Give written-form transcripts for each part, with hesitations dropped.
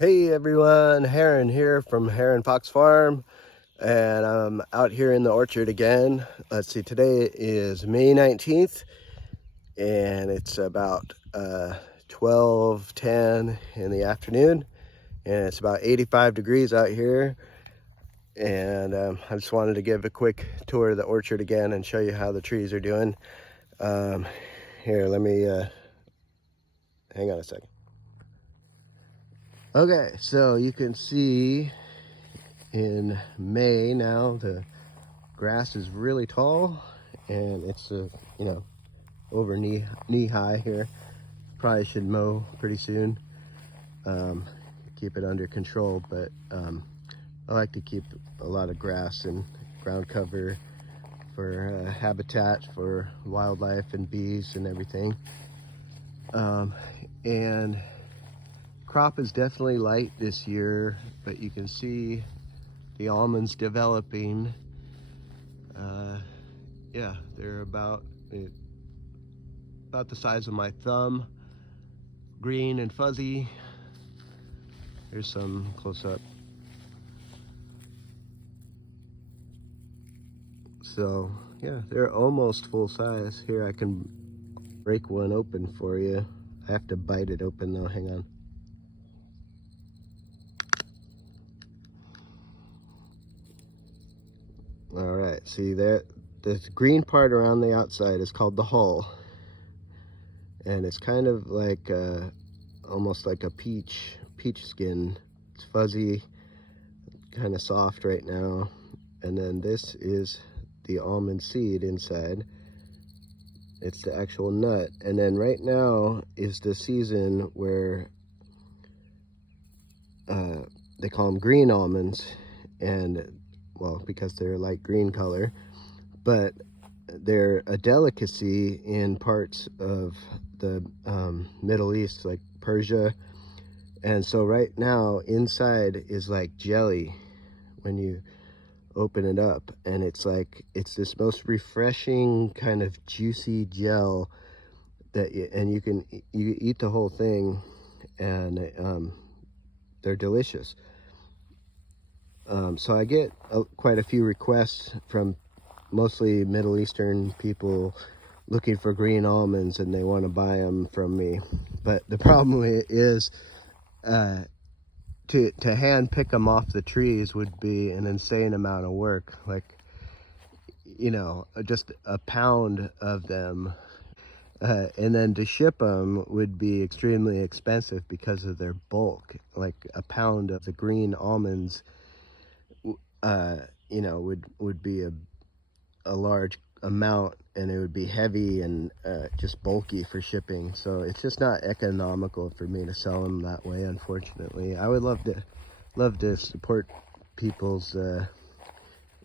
Hey everyone, Heron here from Heron Fox Farm, and I'm out here in the orchard again. Let's see, today is May 19th, and it's about 12:10 in the afternoon, and it's about 85 degrees out here. And I just wanted to give a quick tour of the orchard again and show you how the trees are doing. Here, let me hang on a second. Okay, so you can see in May now the grass is really tall, and it's over knee high here. Probably should mow pretty soon, keep it under control, but I like to keep a lot of grass and ground cover for habitat for wildlife and bees and everything. And crop is definitely light this year, but you can see the almonds developing. Yeah, they're about the size of my thumb, green and fuzzy. Here's some close up. So yeah, they're almost full size. Here, I can break one open for you. I have to bite it open though, hang on. All right, see that this green part around the outside is called the hull, and it's kind of like almost like a peach skin. It's fuzzy, kind of soft right now. And then this is the almond seed inside. It's the actual nut. And then right now is the season where they call them green almonds, and well, because they're light green color, but they're a delicacy in parts of the Middle East, like Persia. And so right now inside is like jelly when you open it up, and it's this most refreshing kind of juicy gel that you eat the whole thing, and they're delicious. So I get quite a few requests from mostly Middle Eastern people looking for green almonds, and they want to buy them from me. But the problem is to hand pick them off the trees would be an insane amount of work. Like, just a pound of them. And then to ship them would be extremely expensive because of their bulk. Like a pound of the green almonds would be a large amount, and it would be heavy and just bulky for shipping. So it's just not economical for me to sell them that way, unfortunately. I would love to support people's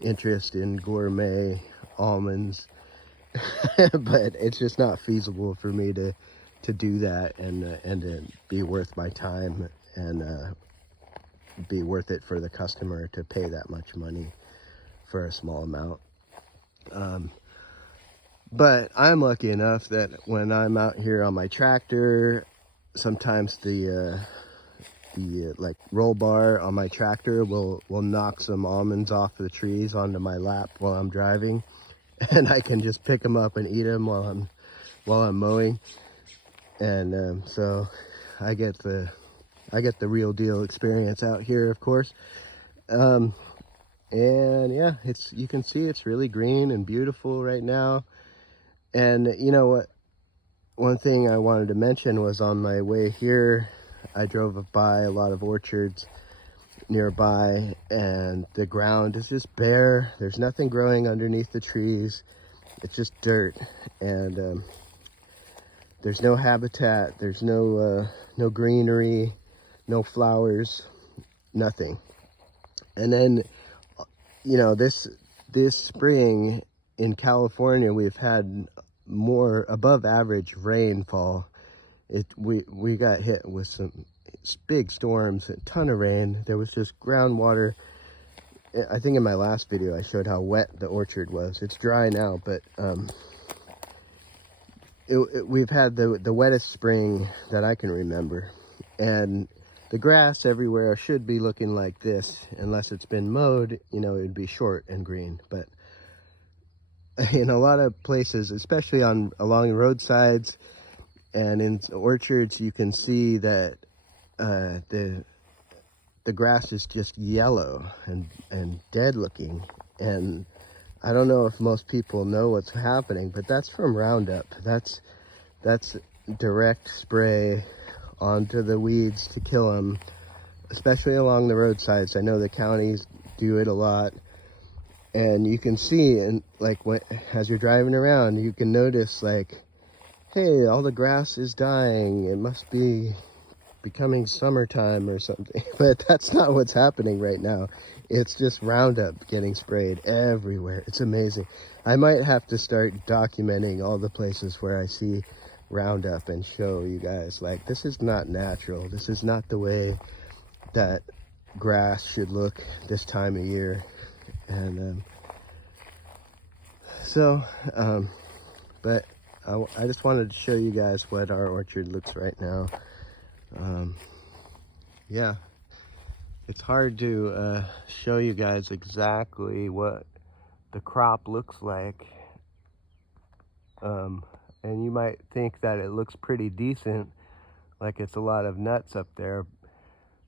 interest in gourmet almonds, but it's just not feasible for me to do that and to be worth my time, and be worth it for the customer to pay that much money for a small amount. But I'm lucky enough that when I'm out here on my tractor, sometimes the like roll bar on my tractor will knock some almonds off the trees onto my lap while I'm driving, and I can just pick them up and eat them while I'm mowing. And so I get the real deal experience out here, of course. And yeah, you can see it's really green and beautiful right now. And you know what? One thing I wanted to mention was, on my way here, I drove by a lot of orchards nearby, and the ground is just bare. There's nothing growing underneath the trees. It's just dirt, and there's no habitat. There's no greenery, no flowers, nothing. And then, this spring in California, we've had more above average rainfall. We got hit with some big storms, a ton of rain. There was just groundwater. I think in my last video I showed how wet the orchard was. It's dry now, but we've had the wettest spring that I can remember. And the grass everywhere should be looking like this. Unless it's been mowed, you know, it would be short and green. But in a lot of places, especially along roadsides and in orchards, you can see that the grass is just yellow and dead looking. And I don't know if most people know what's happening, but that's from Roundup. That's direct spray onto the weeds to kill them, especially along the roadsides. I know the counties do it a lot. And you can see, and like as you're driving around, you can notice like, hey, all the grass is dying. It must be becoming summertime or something. But that's not what's happening right now. It's just Roundup getting sprayed everywhere. It's amazing. I might have to start documenting all the places where I see Roundup and show you guys, like, this is not natural. This is not the way that grass should look this time of year. And but I just wanted to show you guys what our orchard looks right now. Yeah, it's hard to show you guys exactly what the crop looks like. And you might think that it looks pretty decent, like it's a lot of nuts up there.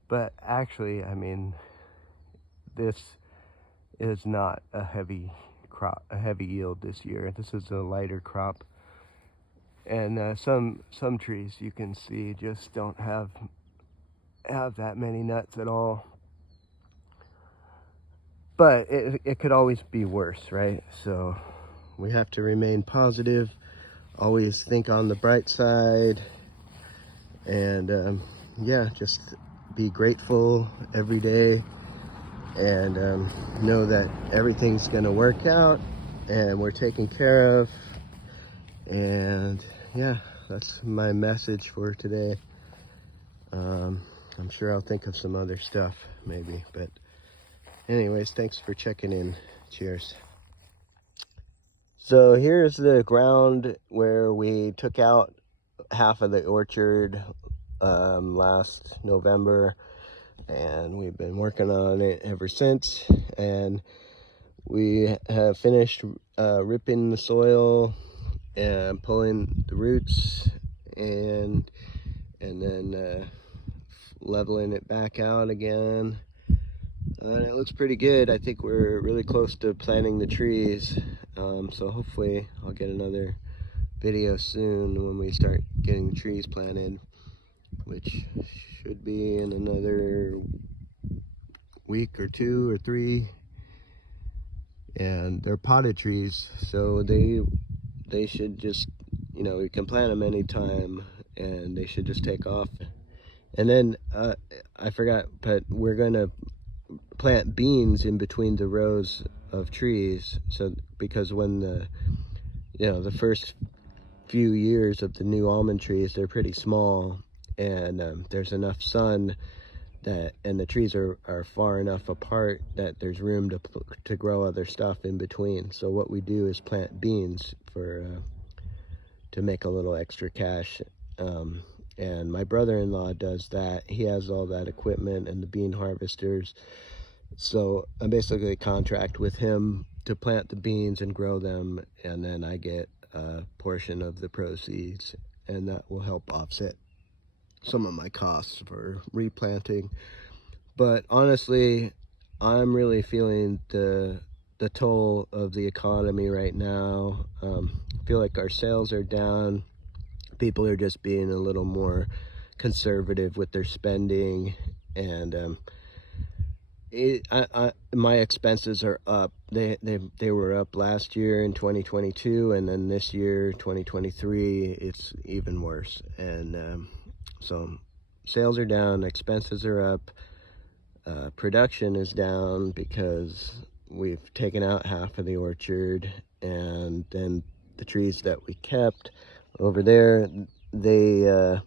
But actually, I mean, this is not a heavy crop, a heavy yield this year. This is a lighter crop. And some trees you can see just don't have that many nuts at all. But it could always be worse, right? So we have to remain positive, always think on the bright side, and yeah, just be grateful every day, and know that everything's gonna work out and we're taken care of. And yeah, that's my message for today. I'm sure I'll think of some other stuff maybe, but anyways, thanks for checking in. Cheers. So here's the ground where we took out half of the orchard last November, and we've been working on it ever since. And we have finished ripping the soil and pulling the roots, and then leveling it back out again. And it looks pretty good. I think we're really close to planting the trees. So hopefully I'll get another video soon when we start getting trees planted, which should be in another week or 2 or 3. And they're potted trees, so they should just, you know, we can plant them anytime and they should just take off. And then I forgot, but we're gonna plant beans in between the rows of trees, so because when the first few years of the new almond trees, they're pretty small, and there's enough sun and the trees are far enough apart that there's room to grow other stuff in between. So what we do is plant beans to make a little extra cash. And my brother-in-law does that. He has all that equipment and the bean harvesters. So I basically contract with him to plant the beans and grow them, and then I get a portion of the proceeds, and that will help offset some of my costs for replanting. But honestly, I'm really feeling the toll of the economy right now. I feel like our sales are down. People are just being a little more conservative with their spending, and my expenses are up. They were up last year in 2022, and then this year 2023 it's even worse. And so sales are down, expenses are up, production is down because we've taken out half of the orchard, and then the trees that we kept over there, they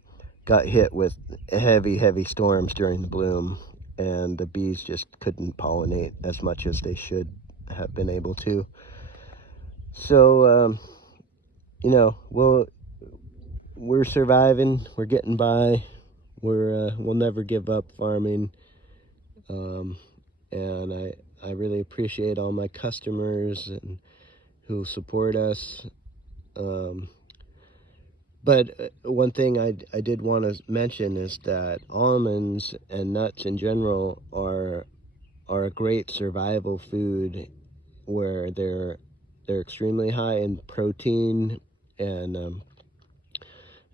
got hit with heavy storms during the bloom, and the bees just couldn't pollinate as much as they should have been able to. So you know, we're surviving, we're getting by, we'll never give up farming. And I really appreciate all my customers and who support us. But one thing I did want to mention is that almonds and nuts in general are a great survival food, where they're extremely high in protein and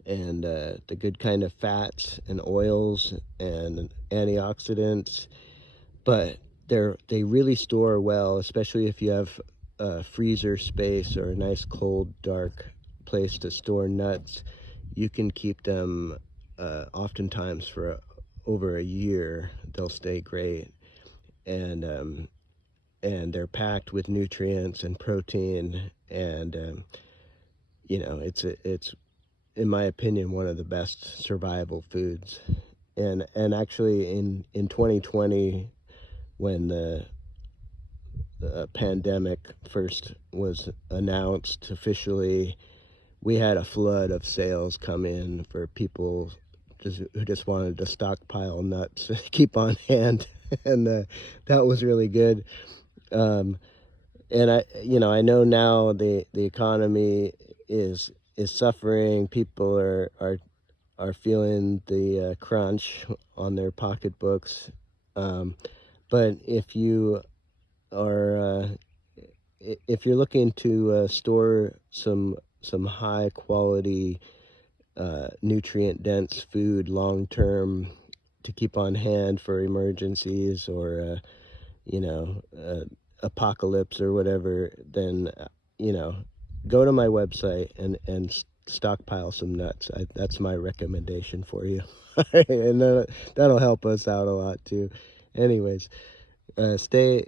the good kind of fats and oils and antioxidants. But they really store well, especially if you have a freezer space or a nice cold dark place to store nuts. You can keep them oftentimes for over a year. They'll stay great, and they're packed with nutrients and protein, and it's in my opinion one of the best survival foods. And actually in 2020, when the pandemic first was announced officially, we had a flood of sales come in for people who just wanted to stockpile nuts, keep on hand, and that was really good. Um, and I know now the economy is suffering. People are feeling the crunch on their pocketbooks. But are uh, if you're looking to store some high quality nutrient dense food long term to keep on hand for emergencies, or apocalypse or whatever, then go to my website and stockpile some nuts. That's my recommendation for you. And that'll help us out a lot too. Anyways, stay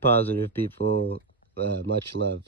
positive, people. Much love.